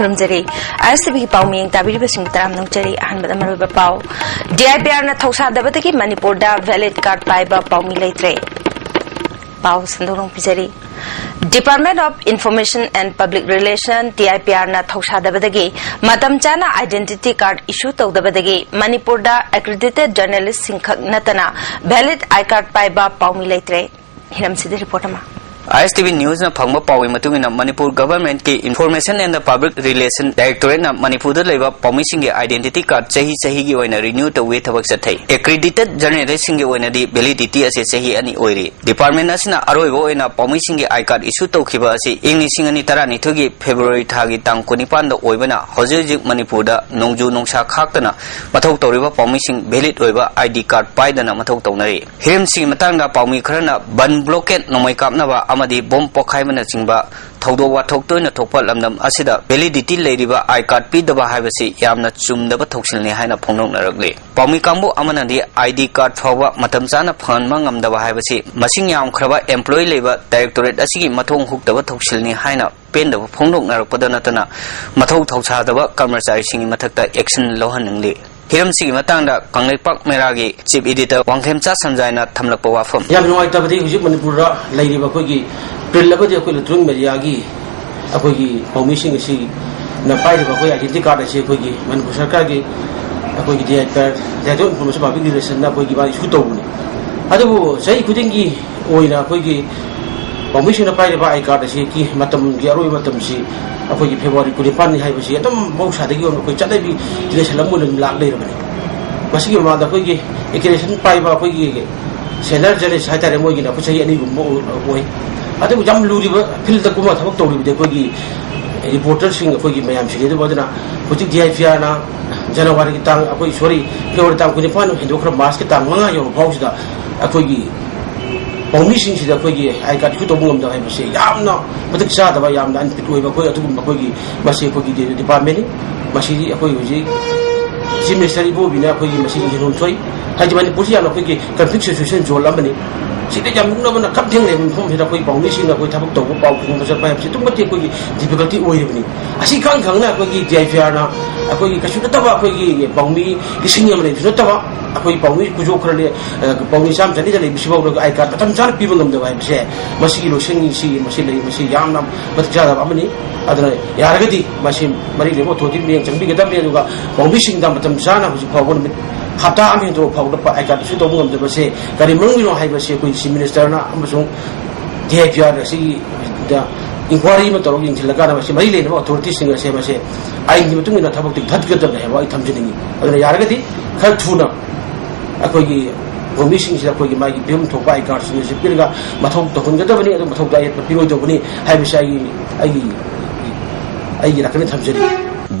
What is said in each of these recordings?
खुरमजरी ISTV पाउमिंग ताबिरिबा सिंग तराम नंगचरी अहनबद मरुबा पाउ DIPR ना थौसादबदगी मणिपुरदा valid card पाइबा पाउमी लेत्रे पाउ संदोरंग पिजरी Department of Information and Public Relations DIPR na thausadabadagi matam chana identity card issue tawdabadagi Manipurda accredited journalist singkhak natana valid I card paiba paumi leitre hiram sidi report ama ISTV News na phangba pawi matungina Manipur government ke Information and the Public Relations Directorate na Manipur da leiba paumi singe identity card chahi gi oina renew to we thabak sathai accredited journalist singe oina di validity ase chahi ani oiri department asina aroibo oina paumi singe I card issue tawkhiba ase ingni singani tarani thogi February thagi tang 19 da oibana hojik Manipur da nongju nongsa khaktana mathau tawriba paumi sing valid oiba ID card paidana mathau tawnari hirim sing matang da paumi kharana ban blockade nomai kapna ba amadi bom pokhai mana chingba thodo wa thok toina thokpa lamdam asida validity leiriba I card pi daba haibasi yamna chumdaba thoksilni haina phongnok narakle paumi kambu amana di ID card phawa matam chana phanma ngamdaba haibasi masing yam khraba employee leba directorate asigi mathong hukdaba thoksilni haina pendaba phongnok narakpada natana mathau thausadaba कर्मचारी सिंगी मथक्ता action लोहनंगले Hiram सिगी मतंगदा कांगलेपाक मेरागी chief editor वांगखेमचा संजायना थमलकपा वाफम याम नुवाइताबदि हुजिक मणिपुरदा लैरिबा कोगी प्रिलबदि कोई electronic मीडियागी अकोगी पॉमिशिंग सि न पाइरिबा कोई identity card से कोगी मणिपुर सरकार की अकोगी DIPR जाजो information public relation ना कोगी बा इशू तौबुनी अदबु सही खुदिंगी ओइना कोगी पॉमिशिंग न पाइरिबा आई कार्ड से की मतम की अरोय मतम से अखोगी फेब्रुआरी 19 हाइबसी एकदम मौसादगी ओन कोई चलेबी इलेक्शन लमुन लाक लेरबनी मसिगी मादा कोगी इलेक्शन पाइबा कोगी सेनर जर्नलिस्ट हाइतारे मोगी ना कुछ अनि गुम ओय अदबु जम लुरिबा फील्ड दा कुमा थबक तौरिबदे कोगी रिपोर्टर सिंग कोगी मयाम सिगे दे बदना कुछ DIPR ना जनवरी की तांग अकोई सॉरी फेब्रुआरी तांग 19 हिंदोखरा मार्च की तांग मंगा यो फाउसदा अकोगी पॉमिशिंग सिदा कोगी आई कार्ड इशू तौबुंगम दा हाइबसे यामना मदक चादबा यामना अनफिट ओइबा कोई अतुगुम कोगी मसे कोगी डिपार्टमेंट मसी अकोई हुजी चीफ मिनिस्टर इबो बिना कोगी मसी हिरोन थोई हाजि मणिपुर यामना कोगी कन्फ्लिक्ट सिचुएशन जोल अमनी सिदे जामुंगना कब थेंगले मुफम सिदा कोई पॉमिशिंग ना कोई थबक तौबो पाउ खुंग बजर पाइबसे तुमते कोगी डिफिकल्टी ओइबनी असी खंग खंगना कोगी DIPR ना अकोगी कछु तबा कोगी पॉमी लिसिंग अमने तबा अकोई पॉमी कुजो खरले पॉमी साम जनी जले बिसिबाव आई कार्ड तम चार पीबो ngam da हाइबसे मसी लोसिंग सी मसी लई मसी यामना मतजादा अमनी अदना यारगदी मसी मरी लेबो थोदि मेंग चंबी गदम ले दुगा पॉमी सिंग दा मतम जाना हुजि फावबन हप्ता अमी तो फावद आई कार्ड सु तो ngam da बसे करि मंगिनो हाइबसे कोई चीफ मिनिस्टर ना अमसुं DIPR सी दा इंक्वायरी में तौर इंथिलगा मसी मरी लेना अथॉरिटी सिंग से मसे आई नि मतुंग ना थबक धतगदब है वाई थमजनिंगी अदना यारगदी खर थुना अकोगी पॉमिशिंग से अकोगी मागी बिम थोपा आई कार्ड से पिरगा मथौ तखुनगदबनी अदु मथौ दाय पिरोदबनी हाइबसे आई रखने थमजरी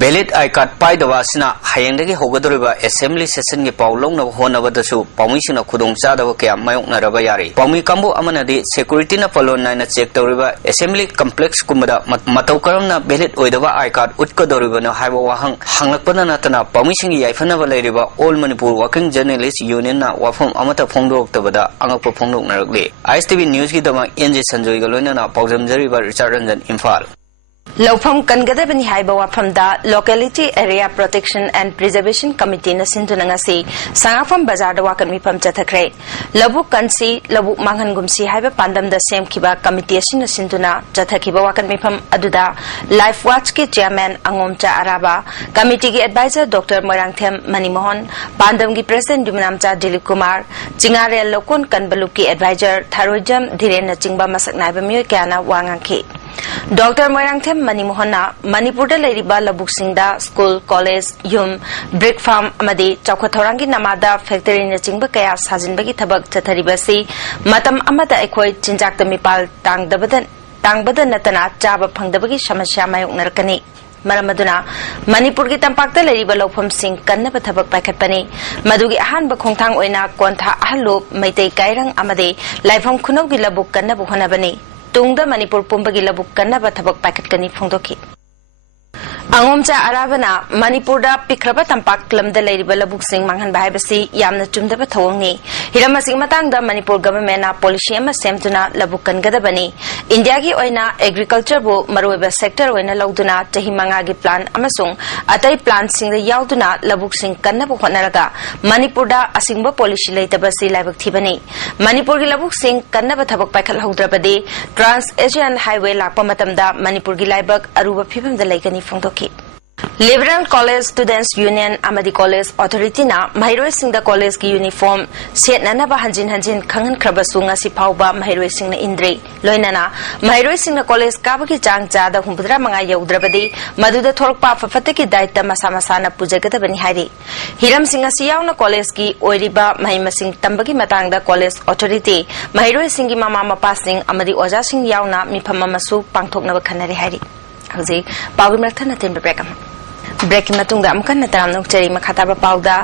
valid I card paidaba sina hayengdagi hogadoriba assembly session ge paulong na honabadasu paumi sina khudong chadaba kya mayok na raba yari paumi kambu amana di security na palon na check toriba assembly complex kumada matau karam na valid oidaba I card utkadoriba na haiba wahang hanglakpana natana paumi singi yaifana ba leiriba all Manipur working journalist union na wafam amata phongdok tabada angakpa phongdok narakle ISTV news gi dama NJ Sanjoy ga loina na paujamjariba Richard Ranjan Imphal Lofam Kangadabani Haiba from the Locality Area Protection and Preservation Committee na Sindunangasi, Sangafam Bazar the Wakan Mipam Chatakre, Labu Kansi, Labu Mangangumsi Haiba Pandam the same Kiba Committee na Sinduna, Jatakiba Wakan Mipam Aduda, Life Watch Ki Chairman Angomcha Araba, Committee Advisor Dr. Morangthem Manimohon, Pandam Gi President Dumanamcha Dilip Kumar, Chingare Lokun Kanbaluki Advisor, Tharojam Dhirena Chingba Masak Naiba Muyakana Wangangki. Dr. Morangthem Manimohana, Manipurda Leriba Labuksinda, School, College, Yum, Brick Farm, Amadi, Chakothorangi Namada, Factory in the Chimbakaya, Sazinbagi Tabak, Tataribasi, Matam Amada Equi, Chinjak the Mipal, Tang Bada Natana, Java Pangdabagi, Shamasha Mayok Narkani. Maramaduna, Manipur ki tampakta leriba lopam sing kanna pathabak paikhatpani madugi ahanba khongthang oina kontha ahalop maitei kairang amade laifam khunok gi labuk kanna buhanabani tungda Manipur pumbagi labuk kanna pathabak paikhatkani phongdoki Angomcha Arabana, Manipurda, Pikraba Tampak, Lamda Lady Bellabuk Sing Mangan Bibasi, Yamna Chumdaba Thongi, Hiramasing Matang, the Manipur government, Polishema Semtuna, Labukan Gadabani, India की ओइना agriculture बो मरोइबा sector ओइना लौदुना चही मंगा की plan अमसुंग अतै plan सिंग याउदुना लबुक सिंग कन्नब होनरगा मणिपुरदा असिंगबा पॉलिसी लेतबसी लाइबक थिबनी मणिपुर की लबुक सिंग कन्नब थबक पाइखल हौद्रबदे ट्रांस एशियन हाईवे लाकपा मतमदा मणिपुर की लाइबक अरुबा फिबमदा लेगनी फोंदोखि लिबरल कॉलेज स्टूडेंट्स यूनियन अमदी कॉलेज अथॉरिटी ना महिरोई सिंह दा कॉलेज की यूनिफॉर्म सेटननबा हंजिन हंजिन खंगन खरबसु ngasi फाउबा महिरोई सिंह इंद्रे लोइनना महिरोई सिंह कॉलेज काबगी चांग चादा हुंबद्रा मंगा यौद्रबदी मदुदा थोरकपा फफते की दायित्व मसा मसाना पुजगदबनी हाइरि हिरम सिंह सियावना कॉलेज की ओइरिबा महिमसिंग तंबगी मतांगदा कॉलेज अथॉरिटी महिरोई सिंह की मामा मपा सिंह अमदी ओजा सिंह यावना मिफम मसु पांगथोकनबा खनरे हाइरि हौजी पाउगी मरथना तेन ब्रेक ब्रेक नतरामचरी मखाताब पाउदा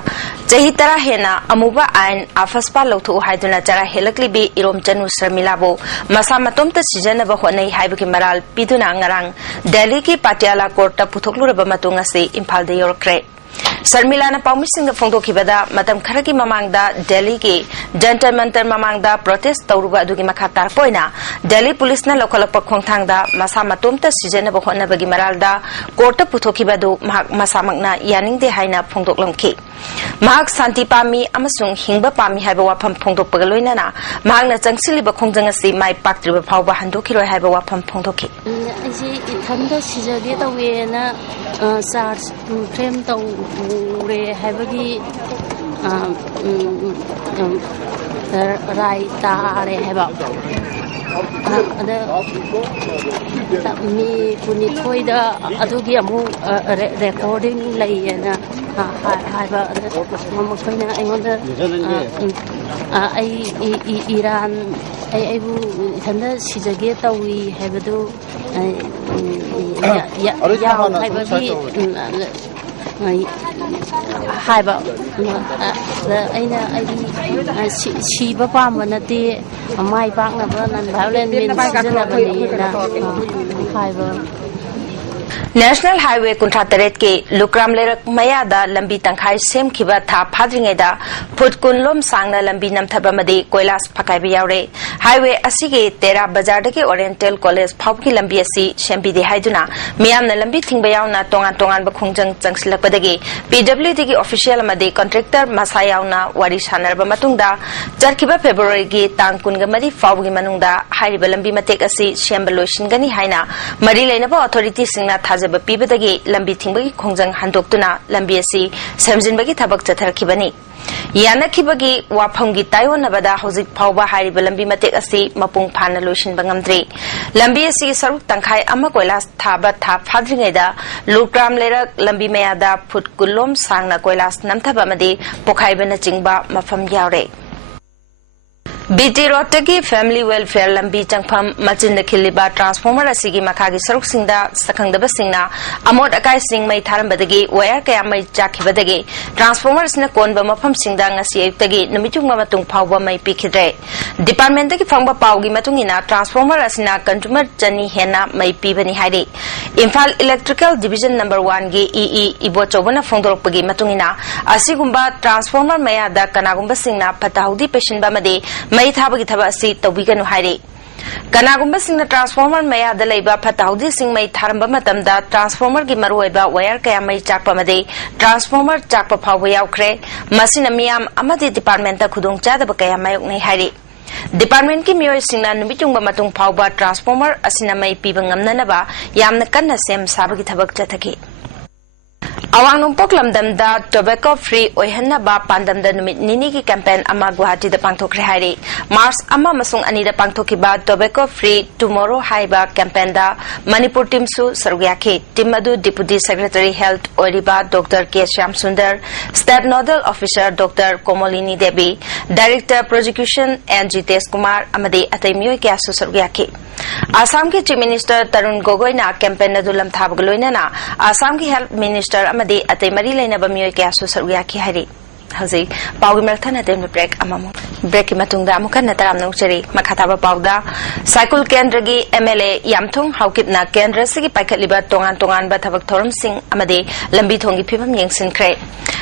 चही तरा हेना अमुबा आयन आफसपा लौथु हाइदुना चरा हेलकलिबी इरोम चनु शर्मिलाबो मसा मतोमता सिजनब होनै हाइबकी मराल पिदुना ngarang दिल्ली की पाटियाला कोर्ट पुथोकलुरब मतुंग असे इम्फाल दे योरक्रे शर्मिलाना पाउमिसिंग फोंदोखिबदा मतम खरकी ममांगदा दिल्ली के जंतर मंतर ममांगदा प्रोटेस्ट तौरुबा अदुगी मखातार पोइना दिल्ली पुलिस ना लोकलप खोंथांगदा मसा मतोमता सिजनब होनबगी मरालदा कोर्ट पुथोखिबदु मसामकना यानिंगदे हाइना फोंदोकलमखि महाक शांति पामी अमसुंग हिंगबा पामी हाइबा वाफम फोंदोकपगा लोइनाना महाकना चंगसिलिबा खोंजंग असि माइ पाक्त्रिबा फावबा हंदोखिरोय हाइबा वाफम फोंदोखि असी इथंदा सिजगे तवेना चार्ज फ्रेम तौरे हाइबगी राय तारे हाइबा अदा मी कुनिथोइदा अदुगी अमु रेकॉर्डिंग लैयना हाइबा मखोइना अइंगोंदा इरान अइबु इथंदा सिजगे तौई हाइबदु याव हाइबगी हाइबा अइना सिबा पाम नते माइ पाकनबा नन वायलेंट मीन्स सिजनबनीना हाइबा नेशनल हाईवे कुंठा तरेट के लुक्राम लेरक मयादा लंबी तंखाई सेमखिबा था फाद्रिङैदा फुट कुनलोम सांगना लंबी नमथबा मदे कोइलास फकाइबा यावरे हाईवे असिगे तेरा बाजारदगे ओरिएंटल कॉलेज फाउकी लंबी असि सेमबिदे हाइदुना मियामना लंबी थिंगबा यावना तोंगान तोंगान बखुंजंग चंगसिलकपदगे पीडब्ल्यूडी की ऑफिशियल मदे कॉन्ट्रैक्टर मसा यावना वारी सानरबा मतुंगदा चरखिबा फेब्रुवारी गी तांग कुनगा मरी फाउगी मनुंगदा हाइरिबा लंबी मतेक असि सेमबा लोइसिनगनी हाइना मरी लेनबा अथॉरिटी सिंगना थाजबा पीबदगे लंबी थिंगबगी खोंजंग हंदोक्तुना लंबी असि सेमजिनबगी थबक चथरखिबनी यानखिबगी वाफमगी तायोनबदा हौजिक फावबा हाइरिबा लंबी मतेक असि मपुंग फाना लोइसिनबा ngamdre लंबी असि सरुक तंखाई अमा कोइलास थाबा था फाद्रिङैदा लुक्राम लेरक लंबी मयादा फुट कुलोम सांगना कोइलास नमथबा मदे पोखाइबना चिंगबा मफम यावरे बीटी रोडगी फैमिली वेलफेयर लंबी चंगफम मचिन खिलिबा ट्रांसफॉर्मर असिगी मखागी सरुकसिंगदा सखंगदबसिंगना अमोट अकाई सिंग मै थारंबदगी वायर कया मै चाखिबदगी ट्रांसफॉर्मर सिना कोनबा मफम सिंगदा ngasi ayuktagi numitung matung phawba mai pikidre department की फंगबा पाउगी मतुंगिना ट्रांसफॉर्मर असिना कंज्यूमर चनी हेना मै पीबनी हाइरि इम्फाल इलेक्ट्रिकल डिविजन नंबर 1 गी ईई इबो चौबना फोंदोरपगी मतुंगिना असिगुंबा ट्रांसफॉर्मर मयादा कनागुंबा सिंगना फताहुदी पेशनबा मदे मै थाबगी थबा असि तौबिगनु हाइरि कनागुंबा सिंगना ट्रांसफॉर्मर मयादा लैबा फताहुदी सिंग मै थारंबा मतमदा ट्रांसफॉर्मर की मरुएबा वायर कया मै चाकपा मदे ट्रांसफॉर्मर चाकपा फावबा यावख्रे मसिना मियाम अमदि डिपार्टमेंट ता खुदोंग चादबा कया मायोकनै हाइरि डिपार्टमेंट की मियोय सिंगना नुमितुंगबा मतुंग फावबा ट्रांसफॉर्मर असिना मै पीबा ngamnanaba यामना कन्ना सेम साबगी थबक चथकी अवांग नोंपोक लमदमदा टोबैको फ्री ओइहन्नबा पांदमदा नुमित निनी की कैंपेन अमा गुवाहाटी दा पांगथोखरे हाइरि मार्च अमा मसुंग अनिदा पांगथोखिबा टोबैको फ्री टुमोरो हाइबा कैंपेन दा मणिपुर टीम सु सरुयाखि टीम मदु डिप्यूटी सेक्रेटरी हेल्थ ओइरिबा doctor K Shyam Sundar state nodal officer doctor Komolini Devi director prosecution N Jitesh Kumar अमदे अतै मियोय क्या सु सरुयाखि आसाम के चीफ मिनिस्टर तरुण गोगोइना कैंपेन नदु लमथाबग लोइनाना आसाम की हेल्थ मिनिस्टर अमदे अतै मरी लेनबा मियोय क्या सु सरुयाखि हाइरि Hazi, Pau Mertana dem break among break Matunda Mukan Nataram Nucheri, Makataba Pauda, Cycle Kendragi, MLA, Yamtung, Haukipna, Kendra, Sigi Pakaliba, Tongan, Batavak Torum Sing, Amade, Lambitongi Pipam Yangsin Cray.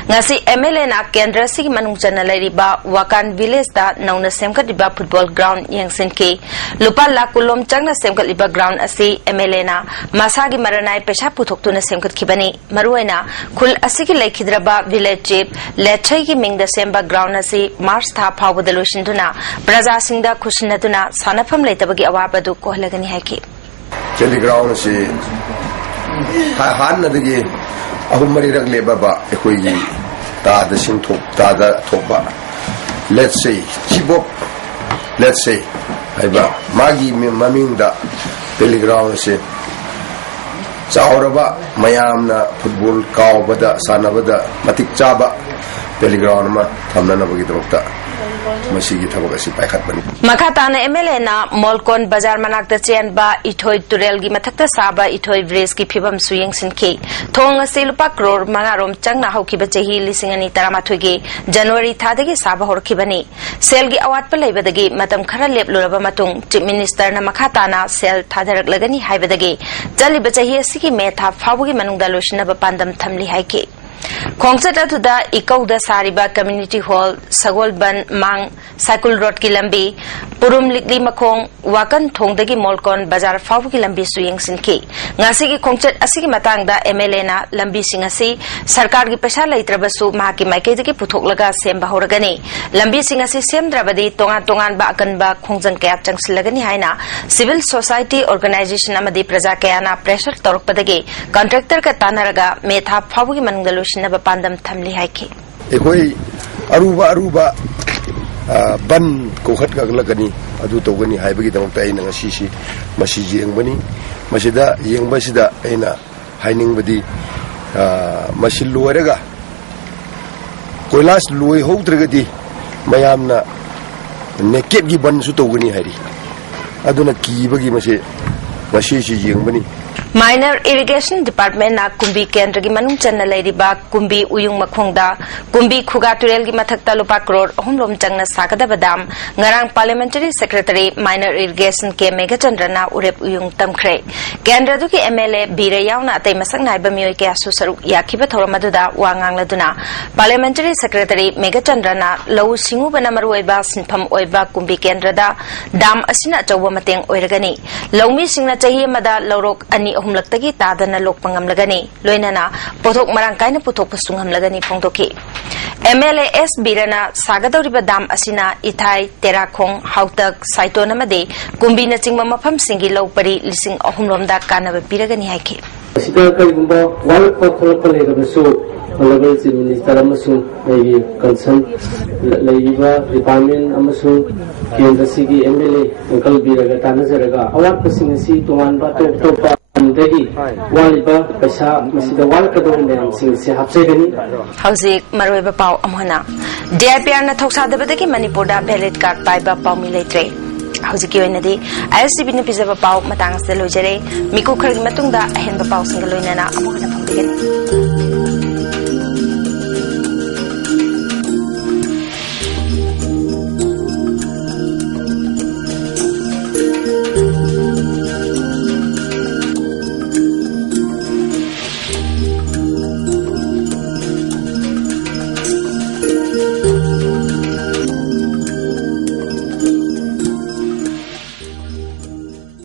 Nasi MLA na Kendra, Sigi Manungana Ladiba, Wakan Village da, known as Semkadiba Football Ground Yangsin K. Lupa Lakulom Changna Semkaliba Ground Asi, MLA na, Masagi Maranai Pesha Putoktuna Semkat Kibani, Maruena, Kul Asiki Lake Hidraba, Village Jeep, Letchay. Ming the Semba ground as Mars Tap Power the Lucian Duna, Braza Sinda Kushinatuna, Sanafam later Bagi Awabadu Kohlagani Haki. Jelly ground is a Hanna the game, Ahumari Baba, Equi, Ta the Sintok, Tada Toba. Let's say, Chibop, let's say, Iba, Magi Maminda, Telegram is a Sauraba, Mayamna, football, cow, Bada, Sanabada, Matik Chaba. Telegram ma thamna na bagi dokta masigi thabak asi paikhat bani Makatana MLA na Molkon Bazar Manakta Chen ba Ithoi Turel gi mathakta saba Ithoi Village ki phibam suyeng sinke thong ase lupa crore mangarom changna hauki ba chehi lisingani taramathoi gi January thadagi saba horki bani sel gi awat pa leibadagi matam khara lepluraba matung chief minister na Makatana sel thadarak lagani haibadagi jali ba chehi asigi me tha phabugi manungda loshina ba pandam thamli haiki Concert to the Ikauda Sariba Community Hall, Sagolban Mang, Cycle Road Kilambi, Purum Likli Makong, Wakan Tongdagi Molkon, Bazar Favu Kilambi Suying Sinki. Nasigi concert Asigi Matanga, Emelena, Lambi Singasi, Sarkari Peshala Itrabasu, Maki Makediki Putolaga, Semba Horagani, Lambi Singasi, Sem Drabadi, Tongan Bakanba, Kongzan Kat Changsilagani Haina, Civil Society Organization Amadi Prajakayana, Pressure Torpadagi, Contractor Katanaraga, Metha Favu Mangalus. Never pandam thamli haiki. Ekoi aruba ban kokhat gaglagani adu togani haibagi damta aina ngasi masiji yengbani masida yengba sida aina haining badi masil luarega koilas luai houtragadi mayamna nekep gi ban su togani hari aduna kibagi masiji yengbani Minor Irrigation Department na Kumbi Kendragi Manung Channa Ladiba Kumbi Uyung Makhongda Kumbi Khuga Turel gi mathakta lupa crore homlom changna sakada badam ngarang Parliamentary Secretary Minor Irrigation ke Megachandrana urep uyung tamkhre Kendra du ki MLA Bire yauna atay masak naiba miyoy ke asu saruk yakhiba thoramaduda wangang laduna Parliamentary Secretary Megachandrana law singu bana maruiba sinpham oiba Kumbi Kendrada dam asina chawba mateng oiragani lawmi singna chahi mada lawrok ani humlaktagi tadana lokpangam lagani loinana pothok marangkaina puthok pasungam lagani phongtoki MLAS Birana Sagadoriba Dam Asina Itai Terakhong Hautak Saiton Amade Kumbina Chingma Mafam Singi Lopari Lising Ohumlomda Kanaba Piragani Haki Sida Kalimba Wal Potholapale Honorable Chief Minister Amasu maybe concern Laiva Department Amasu Kendra Sigi MLA Uncle Biraga Tanazaraga Awat Pasingasi Tuan Bato Topa Dagi Waliba Pesa Masida Walkadon and Singsi Hapsegani Hauzik Maruiba Pau Amhana DIPR Toksa the Badaki Manipoda Pellet Card by Pau Military Hauziki Wenadi ISTV Nipizaba Pau Matangas de Lojere Miku Kurmatunda Henba Pau Singaloina Amona Pumbigan.